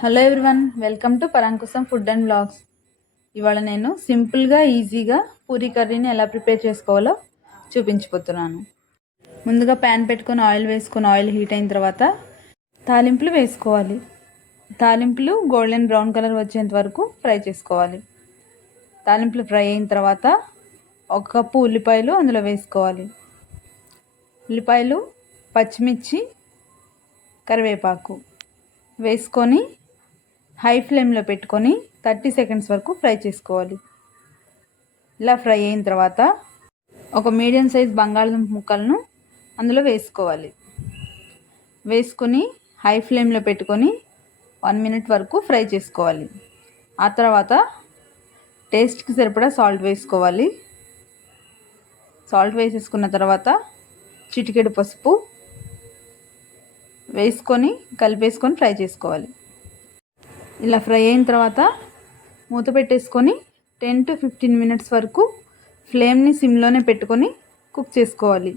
Hello everyone, welcome to Parankusham food and blogs. ఇవాళ నేను సింపుల్గా ఈజీగా పూరీ కర్రీని ఎలా ప్రిపేర్ చేసుకోవాలో చూపించిపోతున్నాను. ముందుగా ప్యాన్ పెట్టుకొని ఆయిల్ వేసుకొని ఆయిల్ హీట్ అయిన తర్వాత తాలింపులు వేసుకోవాలి. తాలింపులు గోల్డెన్ బ్రౌన్ కలర్ వచ్చేంత వరకు ఫ్రై చేసుకోవాలి. తాలింపులు ఫ్రై అయిన తర్వాత 1 కప్పు ఉల్లిపాయలు అందులో వేసుకోవాలి. ఉల్లిపాయలు, పచ్చిమిర్చి, కరివేపాకు వేసుకొని హై ఫ్లేమ్లో పెట్టుకొని 30 సెకండ్స్ వరకు ఫ్రై చేసుకోవాలి. ఇలా ఫ్రై అయిన తర్వాత ఒక మీడియం సైజ్ బంగాళదుంప ముక్కలను అందులో వేసుకోవాలి. వేసుకొని హై ఫ్లేమ్లో పెట్టుకొని 1 మినిట్ వరకు ఫ్రై చేసుకోవాలి. ఆ తర్వాత టేస్ట్కి సరిపడా సాల్ట్ వేసుకోవాలి. సాల్ట్ వేసేసుకున్న తర్వాత చిటికెడు పసుపు వేసుకొని కలిపేసుకొని ఫ్రై చేసుకోవాలి. ఇలా ఫ్రై అయిన తర్వాత మూత పెట్టేసుకొని 10 to 15 మినిట్స్ వరకు ఫ్లేమ్ని సిమ్లోనే పెట్టుకొని కుక్ చేసుకోవాలి.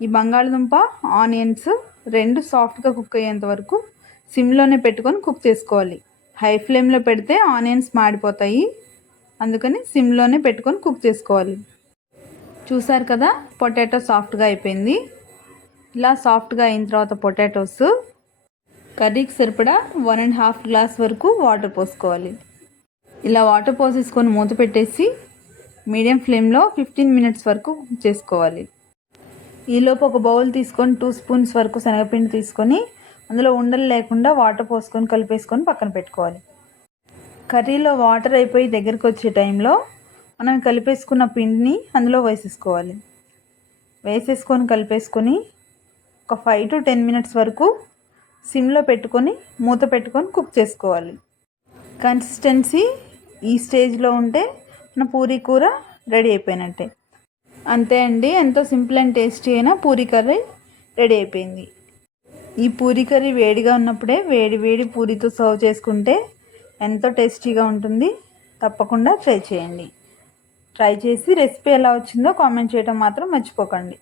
ఈ బంగాళదుంప, ఆనియన్స్ రెండు సాఫ్ట్గా కుక్ అయ్యేంత వరకు సిమ్లోనే పెట్టుకొని కుక్ చేసుకోవాలి. హై ఫ్లేమ్లో పెడితే ఆనియన్స్ మాడిపోతాయి, అందుకని సిమ్లోనే పెట్టుకొని కుక్ చేసుకోవాలి. చూసారు కదా, పొటాటో సాఫ్ట్గా అయిపోయింది. ఇలా సాఫ్ట్గా అయిన తర్వాత పొటాటోస్ కర్రీకి సరిపడా 1.5 గ్లాస్ వరకు వాటర్ పోసుకోవాలి. ఇలా వాటర్ పోసేసుకొని మూత పెట్టేసి మీడియం ఫ్లేమ్లో 15 మినిట్స్ వరకు కుక్ చేసుకోవాలి. ఈలోపు ఒక బౌల్ తీసుకొని 2 స్పూన్స్ వరకు శనగపిండి తీసుకొని అందులో ఉండలు లేకుండా వాటర్ పోసుకొని కలిపేసుకొని పక్కన పెట్టుకోవాలి. కర్రీలో వాటర్ అయిపోయి దగ్గరికి వచ్చే టైంలో మనం కలిపేసుకున్న పిండిని అందులో వేసేసుకోవాలి. వేసేసుకొని కలిపేసుకొని ఒక 5 to 10 మినిట్స్ వరకు సిమ్లో పెట్టుకొని మూత పెట్టుకొని కుక్ చేసుకోవాలి. కన్సిస్టెన్సీ ఈ స్టేజ్లో ఉంటే మన పూరీ కూర రెడీ అయిపోయినట్టే. అంతే అండి, ఎంతో సింపుల్ అండ్ టేస్టీ అయిన పూరీ కర్రీ రెడీ అయిపోయింది. ఈ పూరీ కర్రీ వేడిగా ఉన్నప్పుడే వేడి వేడి పూరీతో సర్వ్ చేసుకుంటే ఎంతో టేస్టీగా ఉంటుంది. తప్పకుండా ట్రై చేయండి. ట్రై చేసి రెసిపీ ఎలా వచ్చిందో కామెంట్ చేయడం మాత్రం మర్చిపోకండి.